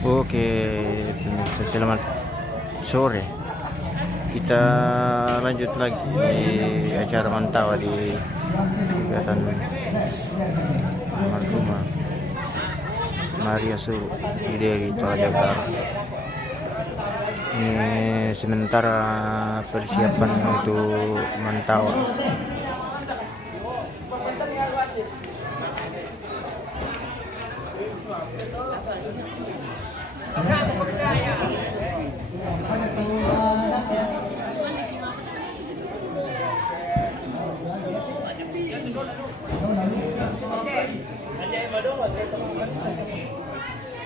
Oke, pemirsa, selamat sore. Kita lanjut lagi di acara Mantawa di kegiatan almarhumah Maria Suru di Deri Toraja. Ini sementara persiapan untuk Mantawa.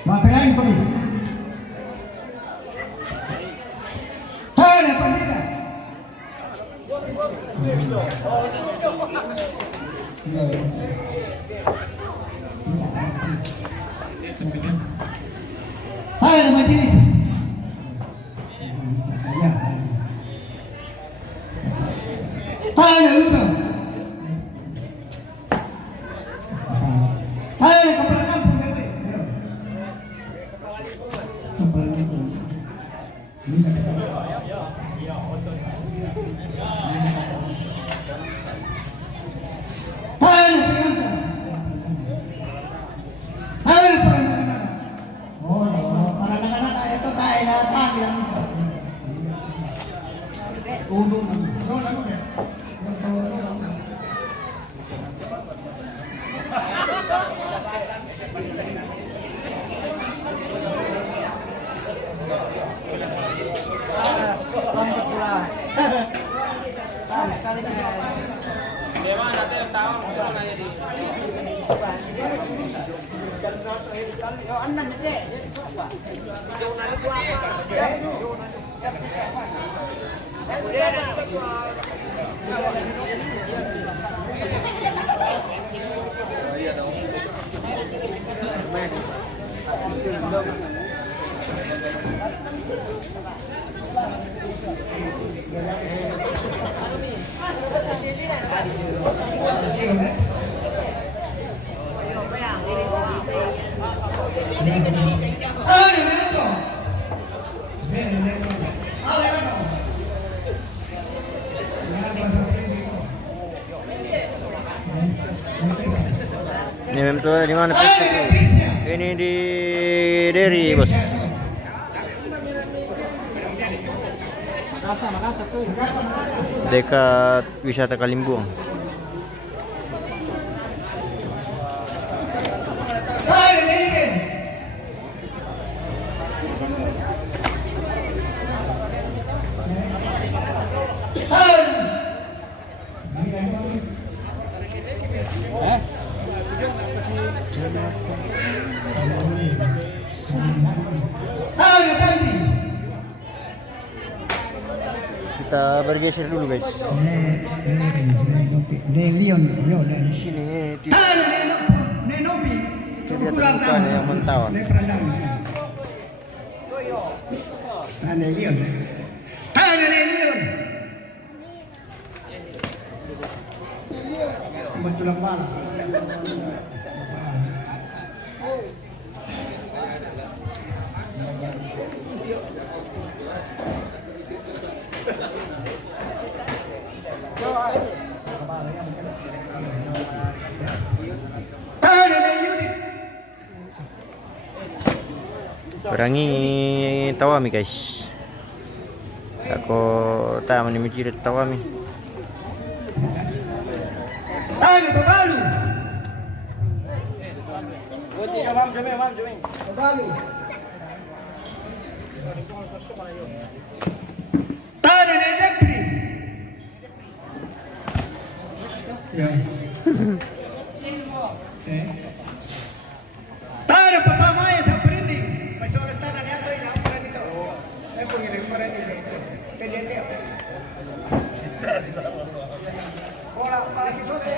Matelain kami. Ada pandita. Ada majelis. Ada luka. Ada kepala kampung. Ini memang di mana pesta tuh? Ini di Deri, bos. Dekat wisata Kalimbung. Kita bergeser dulu, guys. Leon, Di sini kita lihat pembukaan yang Mantawa. Tulang bala. Perangi tawami, guys. Ako tayo manimijir tawami. Ano to balu? Balu. Tano na negri. Ya. Tano papamaya sa prindi. Masolat tana niya to ina para dito. Ay pangilin para dito. Kaya Hola, para si sote.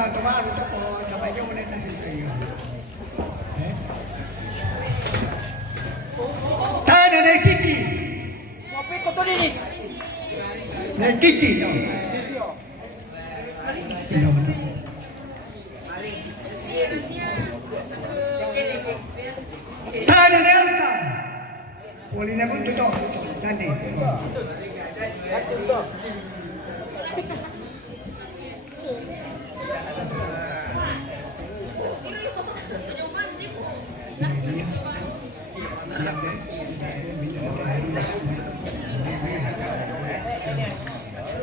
na tumaan ito po sa medyo ulit na siya. Tayo na Kiki. Kopi ko to dinis. Na Kiki. Tayo na Elka. Uli na po ito. Tandi.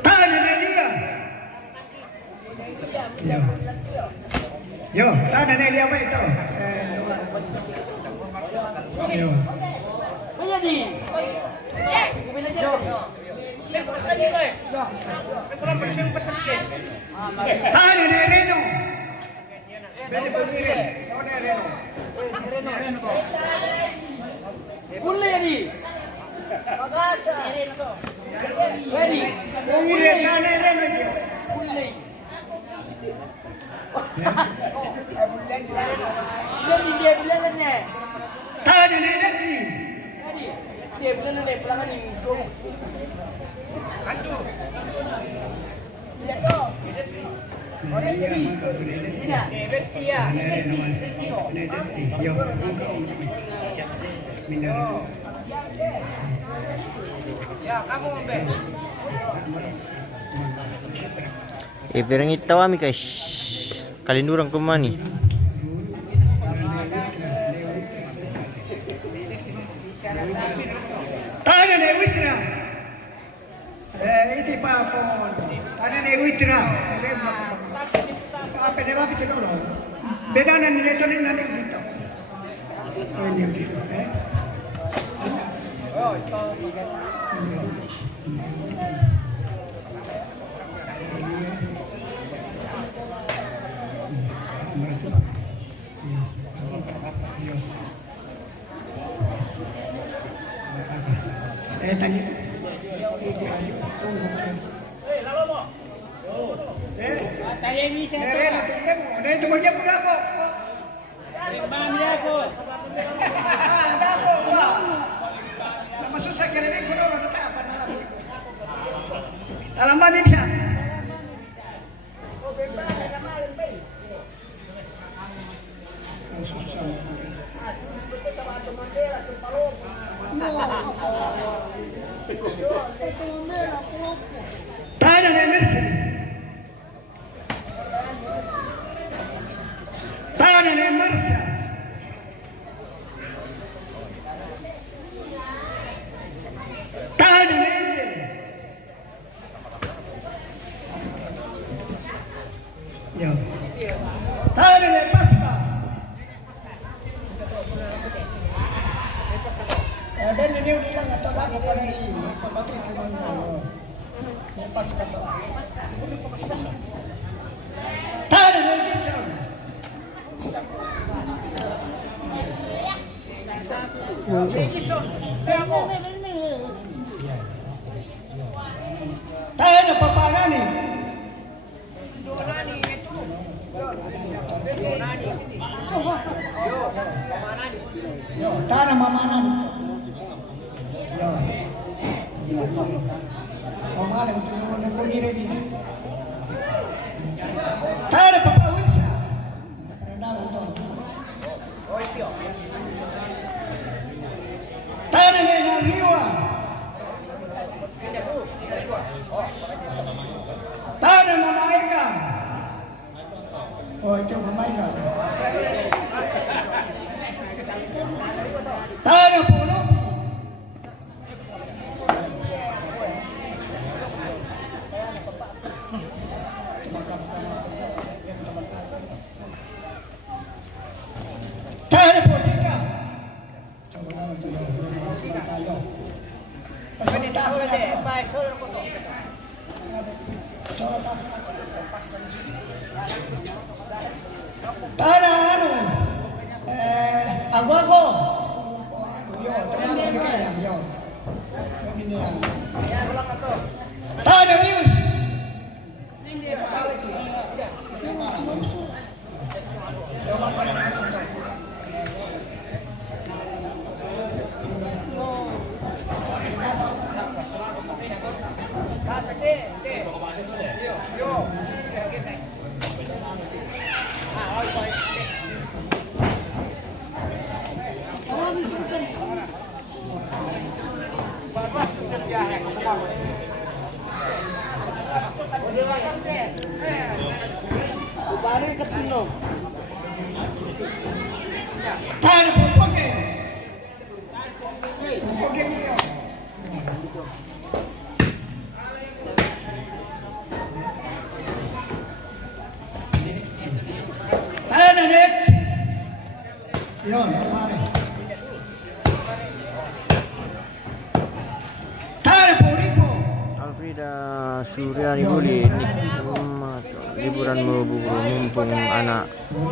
Tahan na Elia. Yo, tahan na Elia ba ito? Yo. Ayan di. Kumila siya. Tahan na Reno. Beli po ni Reno. Reno. Kulay yan di. Ready. Kung ilan tahan na Reno ito. Kulay. Ready dia bilang na. Tahan na Negri. Ready. Dia bilang na pelangan ni musuh. Pirang itaw kami guys. Kalindurang kumani. Tahan na Witra. Iti pa po. Tahan na Witra. Apa na ba ito no? Beda na nito ni nani dito. Tadi. Tayo misa. Ada itu bagian pun aku. Bang dia ko. Ada aku. Nama susah kira ni kono nak apa nak. Dalam mana bisa? Tahan na Mercy. Tahan na Marsa. Tahan na Angel. Yo. Tahan na Pasca. Dan ini ulang atau lagi pada ini sebagai cuma Pasca. Tahan na Angel. Tahan na Papanani. Tahan na Mamanani. Mamalang tulungan ng pagire din. Tahan na Papa Wilsa. Tahan na Nariwa. Tahan na Mama Eka. Oh, ito Mama Eka. Tahan na Punopi. Tahan na Potika. Pagsalita ako na. Tahan na ano? Agwago. Tahan na News. Tahan po, poke. Poke gitu. Tahan adik. Yun, pare. Tahan po, Rico. Alfrida Suryani Buli liburan bubur mumpung anak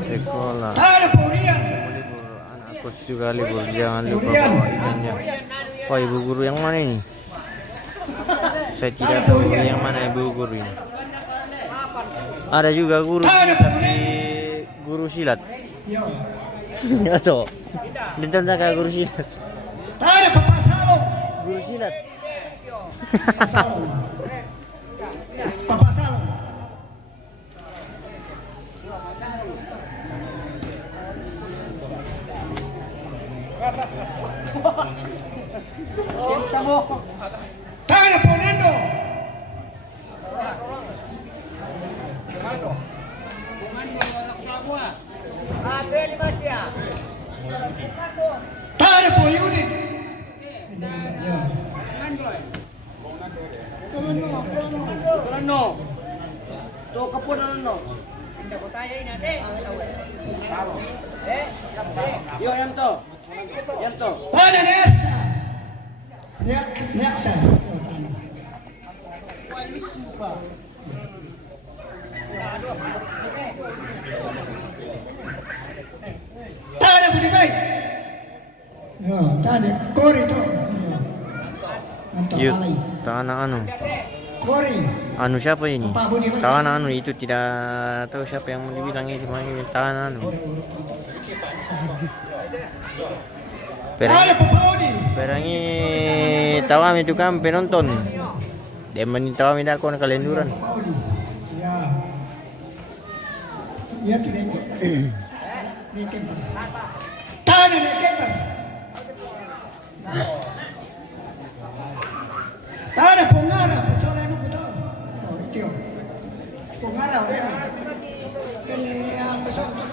sekolah. Tahan po, Rian. Libur anak kos juga libur, jangan lupa bawa ikannya. Oh, ibu guru yang mana ini? Saya tidak tahu yang mana ibu guru ini. Ada juga guru tapi guru silat. Yun. Atau ditanda kayak guru silat. Tahan po, pasalo. Guru silat. Papasalo. Kita mo. Tahan po, Nando. Tahan po, Yudin. Ano? To kapon ano? Yo yan to. Yan to. Tahan Nessa. Nyaksa. Tahan po, Dibay. Tahan, Cory to. Yuk, tangan anu. Cory. Anu siapa ini? Pak Budi Baik. Tangan anu itu tidak tahu siapa yang mau dibilang ini tangan anu. Tahan po, Paudi. Perangi tawam itu kan penonton. Dia menitawam tidak kon kalenduran. Paudi. Ya. Ya, tidak. Tahan Nekemper. Tahan po, Ngara. Pesora ano ko to? Ito. Po, Ngara. Ini ang pesora.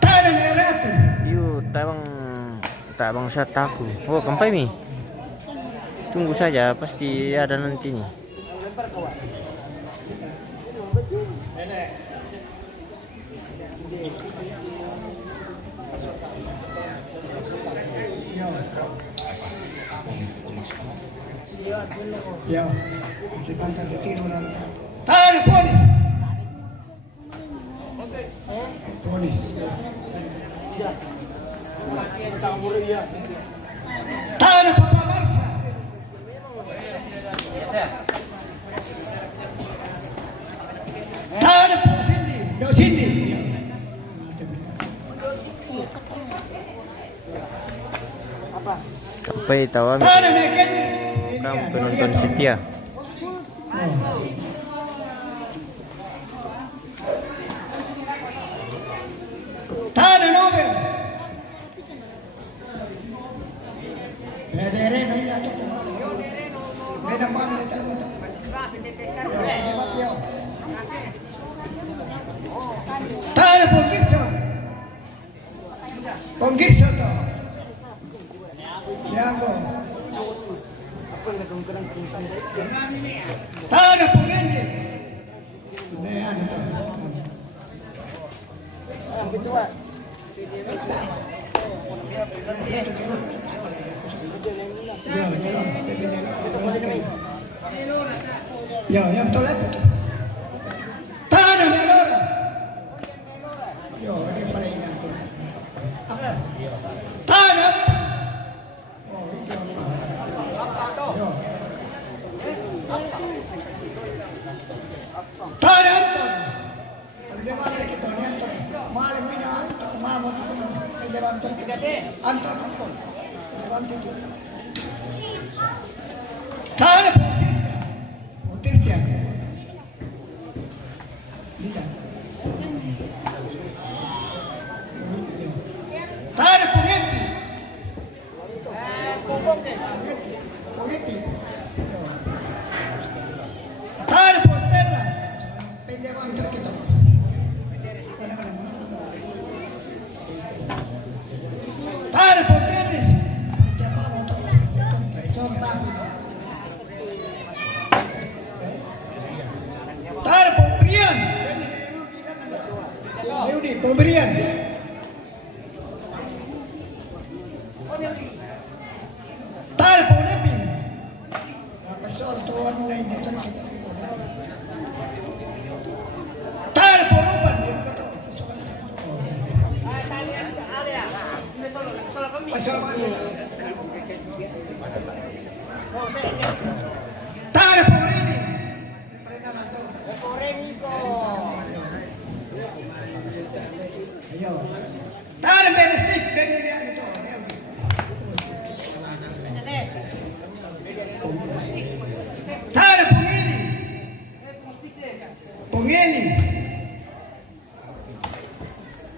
Tahan Erato. Yuk, tabang sataku. Oh, kampai mi. Tunggu saja, pasti ada nanti nih. Ya, si pantai ditiro na. Tahan polis. Polis. Tahan Papa Barsa. Tahan po Cindy. No, Cindy. Kampai tawam Tahan na Ken. kamu penonton setia. Tahan na Nobel. Dere no ila to. Beda pa ni ta. Tahan po Gibson. Pong Gibson to. Yago. Tahan po Randy. Ayan to. Yo, yang toilet. Tahan na Lora. Yo, Tara Anton. Hindi mali kita ni Anton. Mali mo na Anton. Mamo Anton. Hindi Anton. Anton. Anton. Tara Patricia. Tara Pugeti. Pugeti. Tara Postella. Pendevan kita. Tara Pugeti. Tara Pemberian. Yudi pemberian. Tara Pemberian. Apa soal tuan lain itu? Tara Pemberian. Tara Pemberian. Tara Berestik dari dia itu. Tara Pungeli. Pungeli.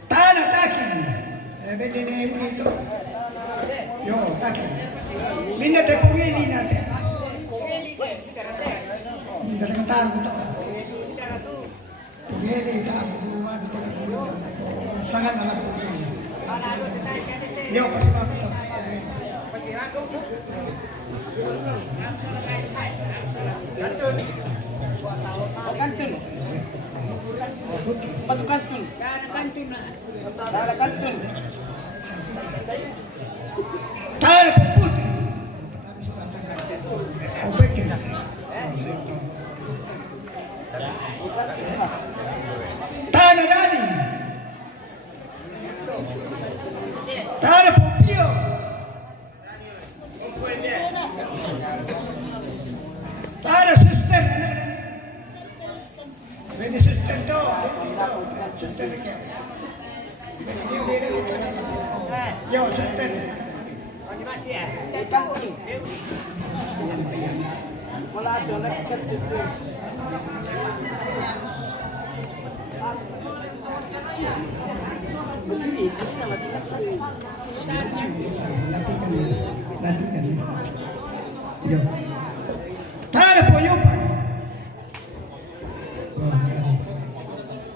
Tara Taki. Bede ni itu. Yo Taki. Minna te Pungeli nate. Minna te tahu tu. Pungeli tahu sangat alat Pungeli. Yo pasti bagus. Kantun. Patu kantun. Tara kantun. Tara Putri. Putri. Tara Nani. Tara Popio. Tara suster. Ini suster tu. Suster ni. Yo suster. Kantun. Wala ada lagi kantun. Latihan. Yo. Tara Poyopan.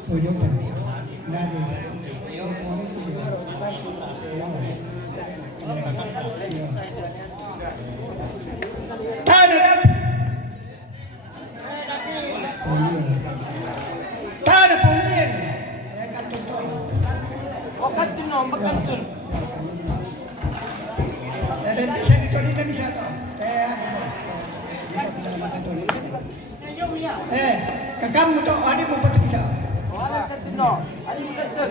Poyopan. Nani. Tara Dapi. Tara Pungien. Oh kantun no, makantun. Bisa ditolong bisa tu. Kakak tu ada pun patut bisa. Wala kantun no. Ani kantun.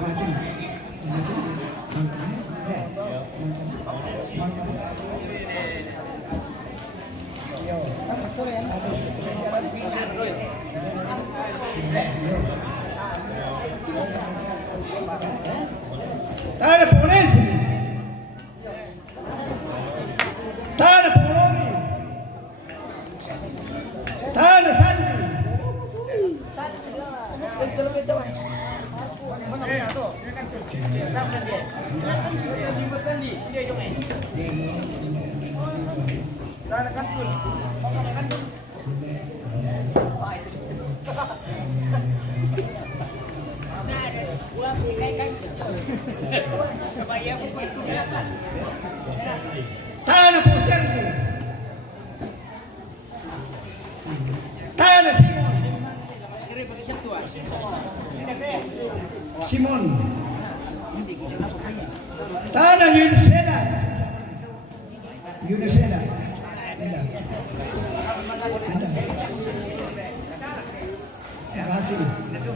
Masih. Tara Ponense. Tara Poloni. Tara Sandi. Tara Poserli. Tara Simon. Simon. Tara Yunusela. Yunusela.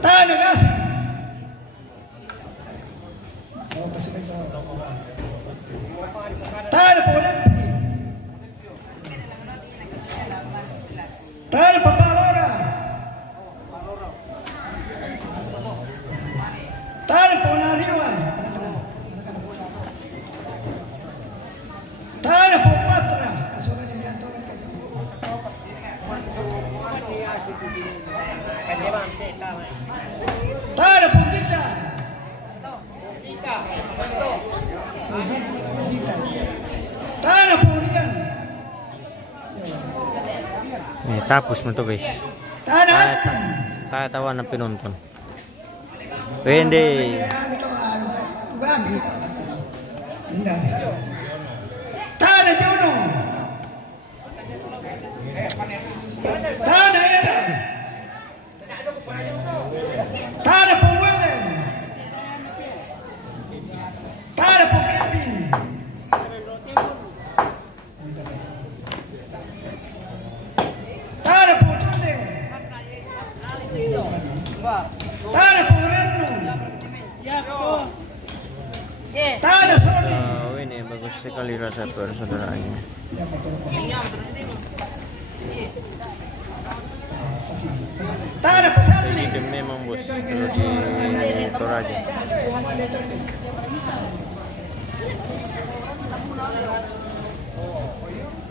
Tara Nasi. Tara Polenti. Tal Papalora. Tal Ponariwan. Tal Popatra. Tal Putita. Tal Purian. Nih, tapos mo to guys. Tal Kaya tawa ng pinunton. Pwede. Tada Jono. Tada Era. Tada Pumwele. Tada Pumkepin. Tada Putunde. Tada Pumrenu. Tada Soli. Ini bagus sekali rasa persaudaraannya. Tada Pasalli. Ini memang bos kalau di Toraja.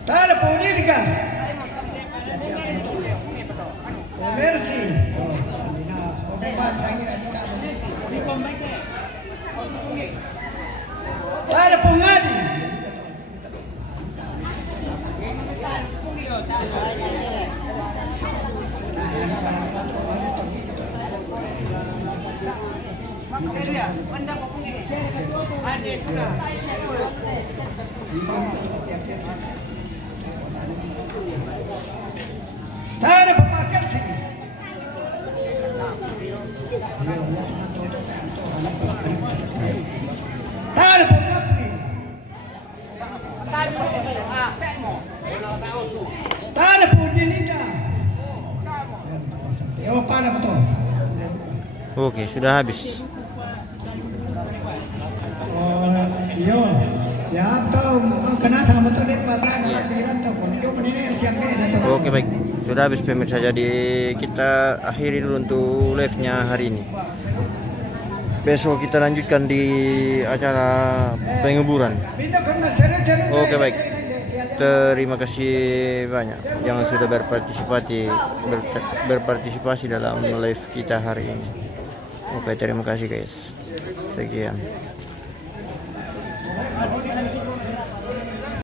Tada Paulirga. Mercy. Tada Pungadi. Tada Pamakal sini. Tada Pamakri. Tada Pudilita. Yo, pada betul. Oke, sudah habis. Yo, ya tahu kena sama betul deh batang pikiran tuh. Yo penini siapa ini? Oke baik, sudah habis pemirsa. Jadi kita akhiri dulu untuk live-nya hari ini. Besok kita lanjutkan di acara penguburan. Oke baik, terima kasih banyak yang sudah berpartisipasi dalam live kita hari ini. Oke, terima kasih guys. Sekian.